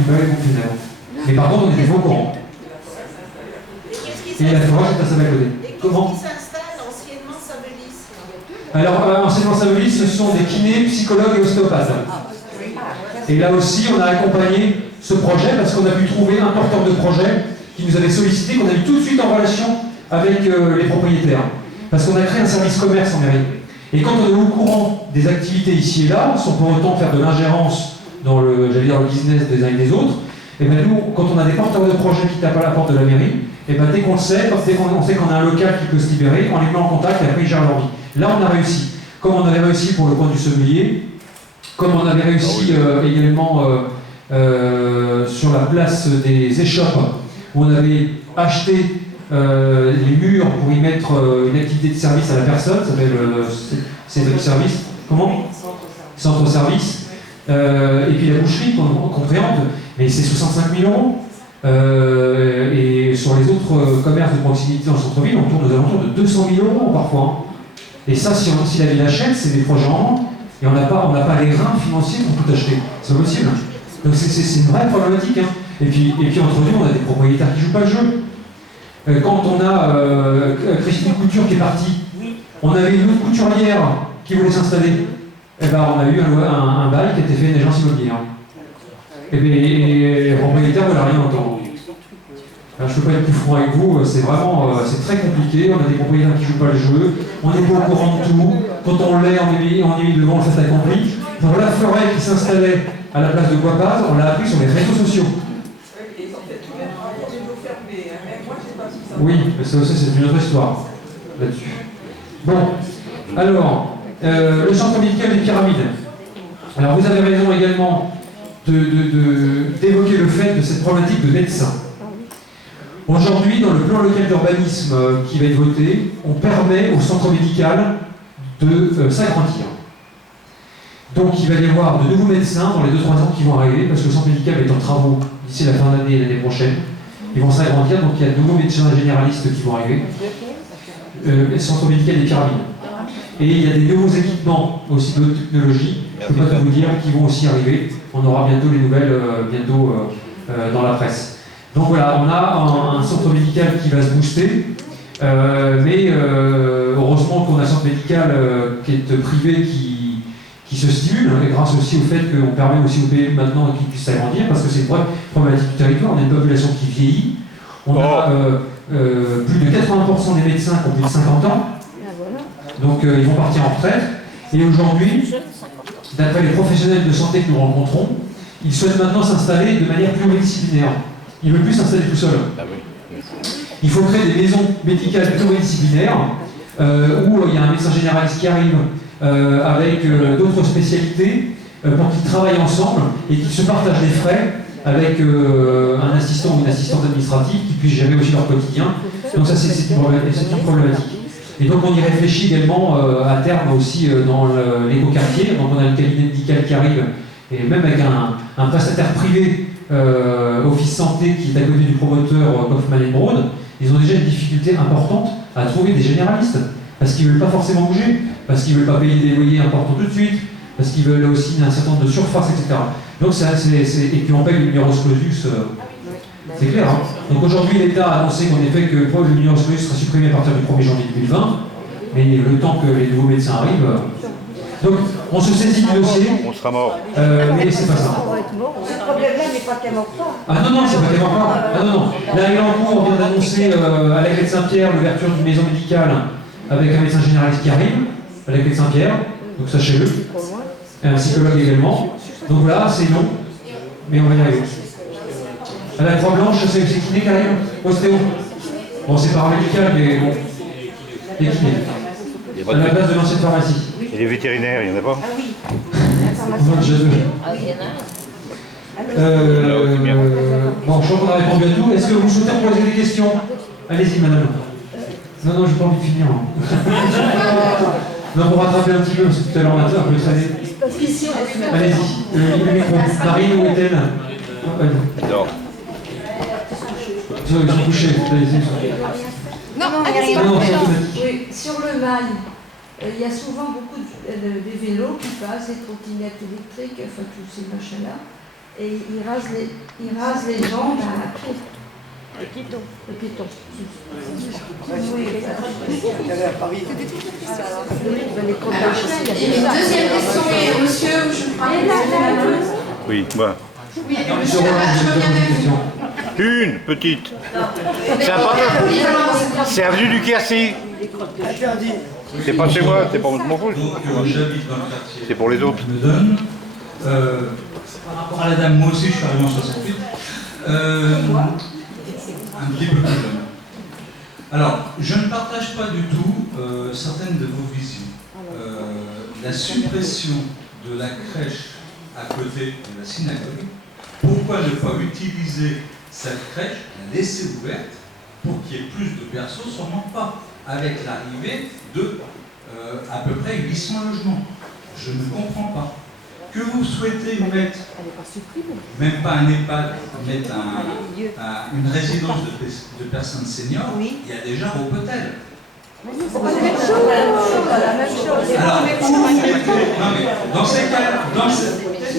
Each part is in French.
récupérer les pompes funèbres. Mais par contre, on était pas au courant. Et la forage est à Saint-Côté. Comment? Qu'est-ce qui s'installe anciennement Saint-Bélis? Alors, anciennement Saint-Bélis, ce sont des kinés, psychologues et ostéopathes. Et là aussi, on a accompagné ce projet parce qu'on a pu trouver un porteur de projet qui nous avait sollicité, qu'on a mis tout de suite en relation avec les propriétaires. Parce qu'on a créé un service commerce en mairie. Et quand on est au courant des activités ici et là, sans pour autant faire de l'ingérence dans le business des uns et des autres, et bien nous, quand on a des porteurs de projets qui tapent à la porte de la mairie, et bien dès qu'on le sait, dès qu'on sait qu'on a un local qui peut se libérer, on les met en contact et après ils gèrent leur vie. Là, on a réussi. Comme on avait réussi pour le coin du Sommelier, comme on avait réussi également sur la place des échoppes, où on avait acheté les murs pour y mettre une activité de service à la personne, ça s'appelle c'est service, comment? Centre-service. Et puis la boucherie qu'on préempte, mais c'est 65 000 €. Et sur les autres commerces de proximité dans le centre-ville, on tourne aux alentours de 200 000 € parfois. Hein. Et ça, si la ville achète, c'est des projets en main, et on n'a pas les reins financiers pour tout acheter. C'est pas possible. Donc c'est une vraie problématique. Hein. Et puis entre nous, on a des propriétaires qui ne jouent pas le jeu. Quand on a Christine Couture qui est partie, on avait une autre couturière qui voulait s'installer. Et ben on a eu un bail qui a été fait une agence immobilière. Et les propriétaires ne veulent rien entendre. Alors, je ne peux pas être plus franc avec vous, c'est vraiment c'est très compliqué, on a des propriétaires qui ne jouent pas le jeu, on n'est pas au courant de tout, quand on l'est, on est mis devant le fait accompli. Pour la forêt qui s'installait à la place de Guapaz, on l'a appris sur les réseaux sociaux. Oui, mais ça aussi c'est une autre histoire là-dessus. Bon, alors, le centre médical des Pyramides. Alors vous avez raison également d'évoquer le fait de cette problématique de médecins. Aujourd'hui, dans le plan local d'urbanisme qui va être voté, on permet au centre médical de s'agrandir. Donc il va y avoir de nouveaux médecins dans les 2-3 ans qui vont arriver, parce que le centre médical est en travaux d'ici la fin d'année et l'année prochaine. Ils vont s'agrandir, donc il y a de nouveaux médecins généralistes qui vont arriver. Le centre médical des Pyramides. Et il y a des nouveaux équipements aussi de technologie, je ne peux pas tout vous dire, qui vont aussi arriver. On aura bientôt les nouvelles dans la presse. Donc voilà, on a un centre médical qui va se booster, mais heureusement qu'on a un centre médical qui est privé qui se stimule, et grâce aussi au fait qu'on permet aussi au PMU maintenant qu'ils puissent s'agrandir, parce que c'est une vraie problématique du territoire. On a une population qui vieillit, on a plus de 80% des médecins qui ont plus de 50 ans, donc ils vont partir en retraite, et aujourd'hui, d'après les professionnels de santé que nous rencontrons, ils souhaitent maintenant s'installer de manière pluridisciplinaire. Ils ne veulent plus s'installer tout seuls. Il faut créer des maisons médicales pluridisciplinaires où il y a un médecin généraliste qui arrive avec d'autres spécialités pour qu'ils travaillent ensemble et qu'ils se partagent les frais avec un assistant ou une assistante administrative qui puisse gérer aussi leur quotidien. Donc ça, c'est une problématique. Et donc on y réfléchit également à terme aussi dans l'écoquartier. Donc on a une cabinet médical qui arrive, et même avec un prestataire privé, Office Santé, qui est à côté du promoteur Kaufmann & Broad. Ils ont déjà une difficulté importante à trouver des généralistes, parce qu'ils ne veulent pas forcément bouger, parce qu'ils ne veulent pas payer des loyers importants tout de suite, parce qu'ils veulent aussi un certain nombre de surfaces, etc. Donc et puis on paye le numerus clausus, c'est clair. Hein. Donc aujourd'hui l'État a annoncé qu'en effet que le numerus clausus sera supprimé à partir du 1er janvier 2020, mais le temps que les nouveaux médecins arrivent... Donc, on se saisit du dossier. On sera mort. Mais c'est pas ça. Ce problème-là n'est pas qu'à Morpan. Ah non, c'est pas qu'à Morpan. Ah non. Là, Élancourt vient d'annoncer à la clé de Saint-Pierre l'ouverture d'une maison médicale avec un médecin généraliste qui arrive, à la clé de Saint-Pierre, donc sachez-le. Et un psychologue également. Donc voilà, c'est long, mais on va y arriver. À la Croix-Blanche, c'est kiné qui arrive, ostéo. Bon, c'est paramédical, mais bon. Les kinés. À la place de l'ancienne pharmacie. Et les vétérinaires, il n'y en a pas? Ah oui. Bon, je crois qu'on a répondu à tout. Est-ce que vous souhaitez poser des questions? Allez-y, madame. Non, j'ai pas envie de finir. Non, pour rattraper un petit peu, parce que tout à l'heure matin, un peu traîné. Allez-y, le micro. Marine ou Ethel? Non. Ils sont couchés. Non, oui, sur le mail, il y a souvent beaucoup des vélos qui passent, des trottinettes électriques, enfin tous ces machins-là. Et ils rasent les jambes à pied. Le piéton. Le piéton. Oui, deuxième question est monsieur, je crois. Oui, moi. Oui, Monsieur Roland, vous avez une question. Une petite. C'est important. C'est avenue du Quercy. C'est pas chez moi, c'est pas mon faute. J'habite dans le quartier. C'est pour les autres. Je me donne. Par rapport à la dame, moi aussi je suis arrivé en 68. Un petit peu plus jeune. Alors, je ne partage pas du tout certaines de vos visions. La suppression de la crèche à côté de la synagogue, pourquoi ne pas utiliser cette crèche, la laisser ouverte, pour qu'il y ait plus de berceaux, sûrement pas, avec l'arrivée de à peu près 800 logements. Je ne comprends pas. Que vous souhaitez mettre, même pas un EHPAD, mettre une résidence de personnes seniors, Oui. il y a déjà Ropotel. C'est pas la même chose. La même chose. Alors, non mais dans ces cas-là,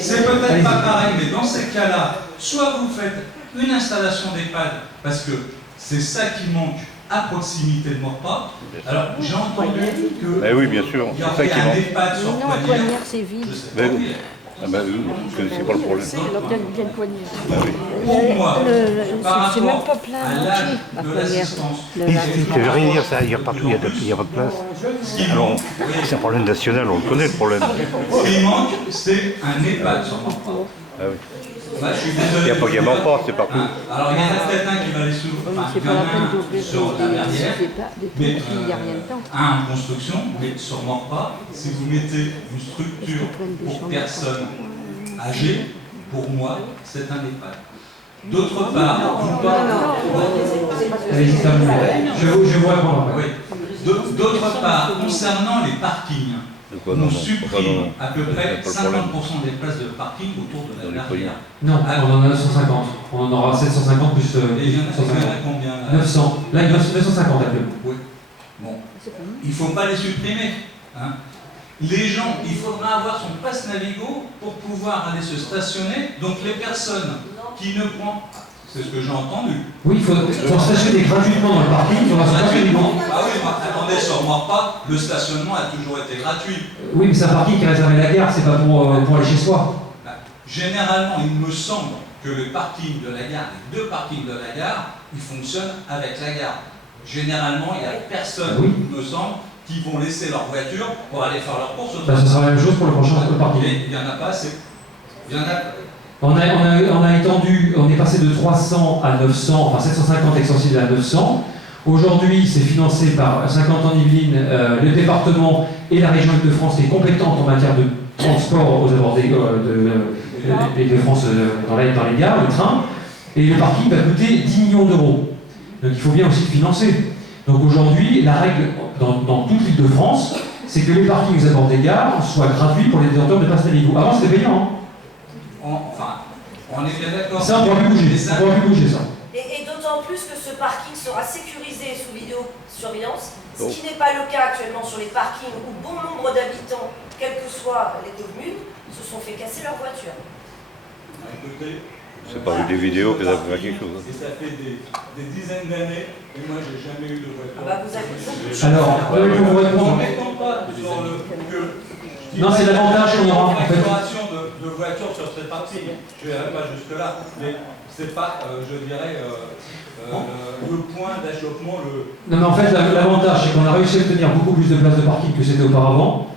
c'est peut-être pas pareil, mais dans ces cas-là, soit vous faites une installation d'EHPAD, parce que c'est ça qui manque à proximité de Maurepas. Alors, j'ai entendu que Eh oui, bien sûr, il y c'est ça qui aurait un manque. EHPAD sur Non, Poitiers. Poignères, c'est vide. Je sais Mais pas oui. où il est. Ah bah oui, vous connaissez pas le problème. C'est l'hôtel vient de Poignères. Ah oui. Pour moi, par C'est même rapport pas plein à entier, l'âge la de Poignère. l'assistance, Ça veut rien dire ça, il y a partout, il y a pas de place. ce qui Alors, manque, c'est un problème national, on le connaît le problème. ce qui manque, c'est un EHPAD sur Maurepas. Ah oui. Bah, je suis Il désolé. n'y a pas qu'il y a Maurepas, c'est partout. Alors, il y en a peut-être un qui va les s'ouvrir, enfin, C'est il y pas en la a peine un d'ouvrir sur la des Verrière, trucs, mais il n'y a rien dedans. un en construction, mais sûrement pas. Si vous mettez une structure pour personnes âgées, pour moi, c'est un EHPAD. D'autre part, vous parlez... Allez-y, terminez. Je vous répondre après. Oui. D'autre part, concernant les parkings, De quoi, on non, supprime à peu près C'est pas le problème. 50% des places de parking autour de la Dans les Verrière. Non, on en a 150. On en aura 750 plus Et il y en a 150. combien là 900. Là, il y en a 950 actuellement. Oui. Bon. Il ne faut pas les supprimer. Hein. Les gens, il faudra avoir son passe Navigo pour pouvoir aller se stationner. Donc les personnes qui ne prennent... C'est ce que j'ai entendu. Oui, il faut stationner gratuitement dans le parking, il faudra se Gratuitement. gratuitement. Ah oui, moi, attendez, sur Maurepas, le stationnement a toujours été gratuit. Oui, mais c'est un parking qui est réservé à la gare, c'est pas pour aller chez soi. Généralement, il me semble que le parking de la gare, les deux parkings de la gare, ils fonctionnent avec la gare. Généralement, il n'y a personne, Oui. il me semble, qui vont laisser leur voiture pour aller faire leurs courses. Ben, ce sera la même chose pour le prochain parking. Mais il n'y en a pas assez. Il y en a... On a étendu, on est passé de 300 à 900, enfin 750 extensibles à 900. Aujourd'hui, c'est financé par 50 ans Yvelines, le département et la région Île-de-France qui est compétente en matière de transport aux abords de France dans les gares, le train. Et le parking va coûter 10 millions d'euros. Donc il faut bien aussi le financer. Donc aujourd'hui, la règle dans toute l'Île-de-France, c'est que les parkings aux abords des gares soient gratuits pour les détenteurs de passe Navigo. Avant, c'était payant. Hein. Enfin, on est bien d'accord. Ça, on ne pourra plus bouger. Ça, on pourra plus bouger, ça. Et d'autant plus que ce parking sera sécurisé sous vidéosurveillance, ce qui n'est pas le cas actuellement sur les parkings où bon nombre d'habitants, quelles que soient les communes, se sont fait casser leur voiture. Écoutez, C'est pas vu des vidéos que ça peut faire quelque chose. et ça fait des dizaines d'années, et moi j'ai jamais eu de voiture. Ah bah vous avez ça. Alors, pour vous répondre. Mettons pas sur le que. Non, c'est l'avantage qu'on aura, en fait. Facturation de voitures sur cette partie. Je n'irai pas jusque là, mais c'est pas, je dirais, le point d'achoppement. Non, mais en fait, l'avantage, c'est qu'on a réussi à obtenir beaucoup plus de places de parking que c'était auparavant.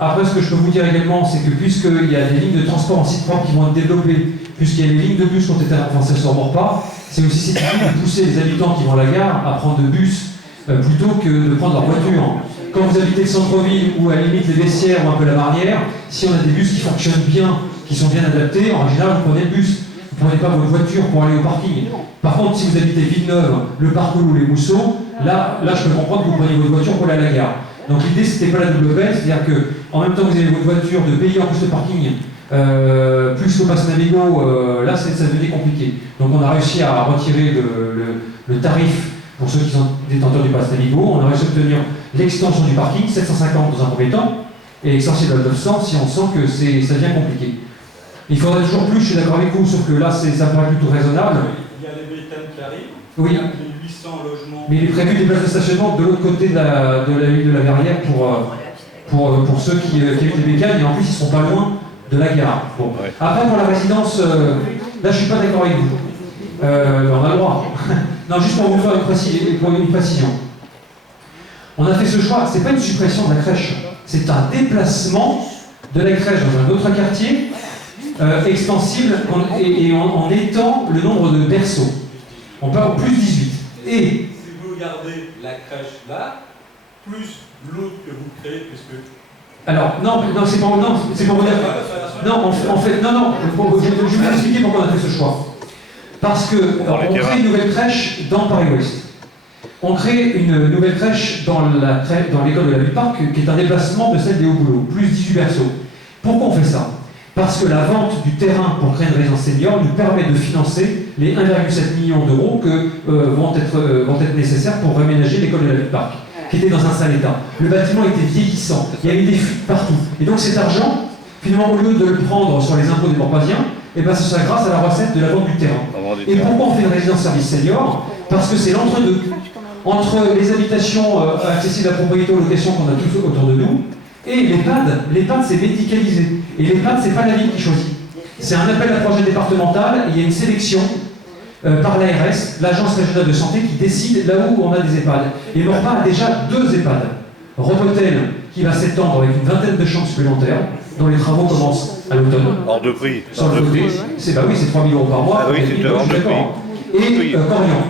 Après, ce que je peux vous dire également, c'est que puisqu'il y a des lignes de transport en site propre qui vont être développées, puisqu'il y a les lignes de bus qui ont été avancées sur Maurepas, c'est aussi cette idée de pousser les habitants qui vont à la gare à prendre de bus plutôt que de prendre leur voiture. Quand vous habitez le centre-ville ou à la limite les vestiaires ou un peu la Marnière, si on a des bus qui fonctionnent bien, qui sont bien adaptés, en général vous prenez le bus. Vous ne prenez pas votre voiture pour aller au parking. Par contre, si vous habitez Villeneuve, le Parcours ou les Mousseaux, là je peux comprendre que vous preniez votre voiture pour aller à la gare. Donc l'idée c'était pas la double peine, c'est-à-dire que en même temps que vous avez votre voiture, de payer en plus le parking, plus le passe Navigo, là ça devenait compliqué. Donc on a réussi à retirer le tarif pour ceux qui sont détenteurs du passe Navigo, on a réussi à obtenir l'extension du parking, 750 dans un premier temps, et extensible à 900 si on sent que ça devient compliqué. Il faudrait toujours plus, je suis d'accord avec vous, sauf que là, ça me paraît plutôt raisonnable. Il y a les méthanes qui arrivent, Oui, les 800 logements. mais il est prévu des places de stationnement de l'autre côté de la verrière pour ceux qui habitent les bécanes, et en plus, ils ne seront pas loin de la gare. Bon. Ouais. Après, pour la résidence, là, je ne suis pas d'accord avec vous. On a le droit. Non, juste pour vous faire une précision. On a fait ce choix, c'est pas une suppression de la crèche, c'est un déplacement de la crèche dans un autre quartier extensible en étant le nombre de berceaux. On part au plus 18. Et Si vous gardez la crèche là, plus l'autre que vous créez, puisque... alors, non, c'est pour vous dire. Non, en fait, non, je vais vous expliquer pourquoi on a fait ce choix. Parce que on crée une nouvelle crèche dans Paris-Ouest. On crée une nouvelle crèche dans l'école de la ville Parc, qui est un déplacement de celle des Hauts-Boulots, plus 18 berceaux. Pourquoi on fait ça? Parce que la vente du terrain pour créer une résidence senior nous permet de financer les 1,7 million d'euros que vont être nécessaires pour réménager l'école de la ville Parc, qui était dans un sale état. Le bâtiment était vieillissant, il y avait des fuites partout. Et donc cet argent, finalement, au lieu de le prendre sur les impôts des Morpasiens, eh ben, ce sera grâce à la recette de la vente du terrain. Et pourquoi on fait une résidence service senior? Parce que c'est l'entre-deux. Entre les habitations accessibles à propriété ou location qu'on a tous autour de nous, et l'EHPAD. L'EHPAD, c'est médicalisé. Et l'EHPAD, c'est pas la ville qui choisit. C'est un appel à projet départemental, et il y a une sélection par l'ARS, l'Agence régionale de santé, qui décide là où on a des EHPAD. Et Morpa a déjà 2 EHPAD. Robotel, qui va s'étendre avec une vingtaine de chambres supplémentaires, dont les travaux commencent à l'automne. Hors de prix. Sur le côté, c'est 3 000 € par mois. Ah oui, c'est hors de prix. Et Corian.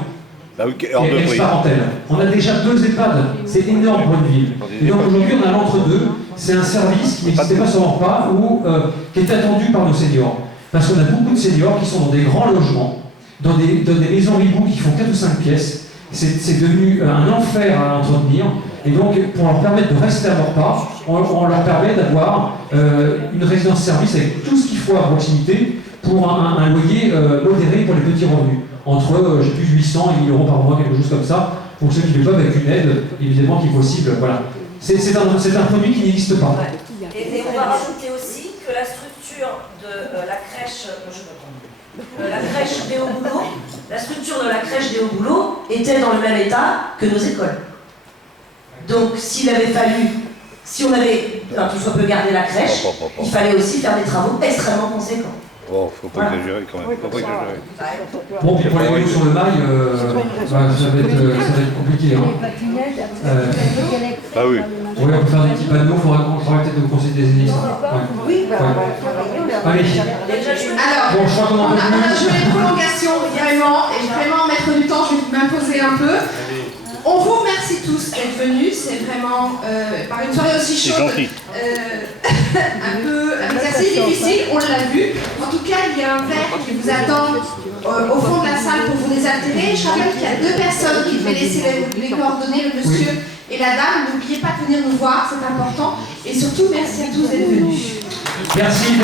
Bah oui, hors de Et prix. ex-parentèle. On a déjà 2 EHPAD, c'est énorme pour une ville. Et donc aujourd'hui, on a l'entre-deux. C'est un service qui n'existait pas sur Morpa ou qui est attendu par nos seniors. Parce qu'on a beaucoup de seniors qui sont dans des grands logements, dans des maisons ribou qui font 4 ou 5 pièces. C'est devenu un enfer à entretenir. Et donc, pour leur permettre de rester à Morpa, on leur permet d'avoir une résidence-service avec tout ce qu'il faut à proximité pour un loyer modéré pour les petits revenus. Entre, j'ai plus 800 et 1000 € par mois, quelque chose comme ça, pour ceux qui le peuvent, avec une aide, évidemment, qui est possible. Voilà. C'est un produit qui n'existe pas. Et on va rajouter aussi que la structure de la crèche des Hauts-Boulots, la structure de la crèche des Hauts-Boulots était dans le même état que nos écoles. Donc, s'il avait fallu, si on avait tout soit peu gardé la crèche, il fallait aussi faire des travaux extrêmement conséquents. Oh, faut pas exagérer quand même. Faut pas exagérer. Bon, puis pour les vélos sur le mail, ça va être compliqué. Hein. Ah oui. Oui, on peut faire des petits panneaux, il faudrait peut-être vous conseiller des hélices. Oui, Allez. Alors, Bon, je crois qu'on en on peut a plus. joué les prolongations, vraiment mettre du temps, je vais m'imposer un peu. On vous remercie tous d'être venus, c'est vraiment, par une soirée aussi C'est chaude, gentil. un exercice difficile, on l'a vu. En tout cas, il y a un verre qui vous attend au fond de la salle pour vous désaltérer. Je rappelle qu'il y a 2 personnes qui devaient laisser les coordonnées, le monsieur et la dame. N'oubliez pas de venir nous voir, c'est important. Et surtout, merci à tous d'être venus. Merci.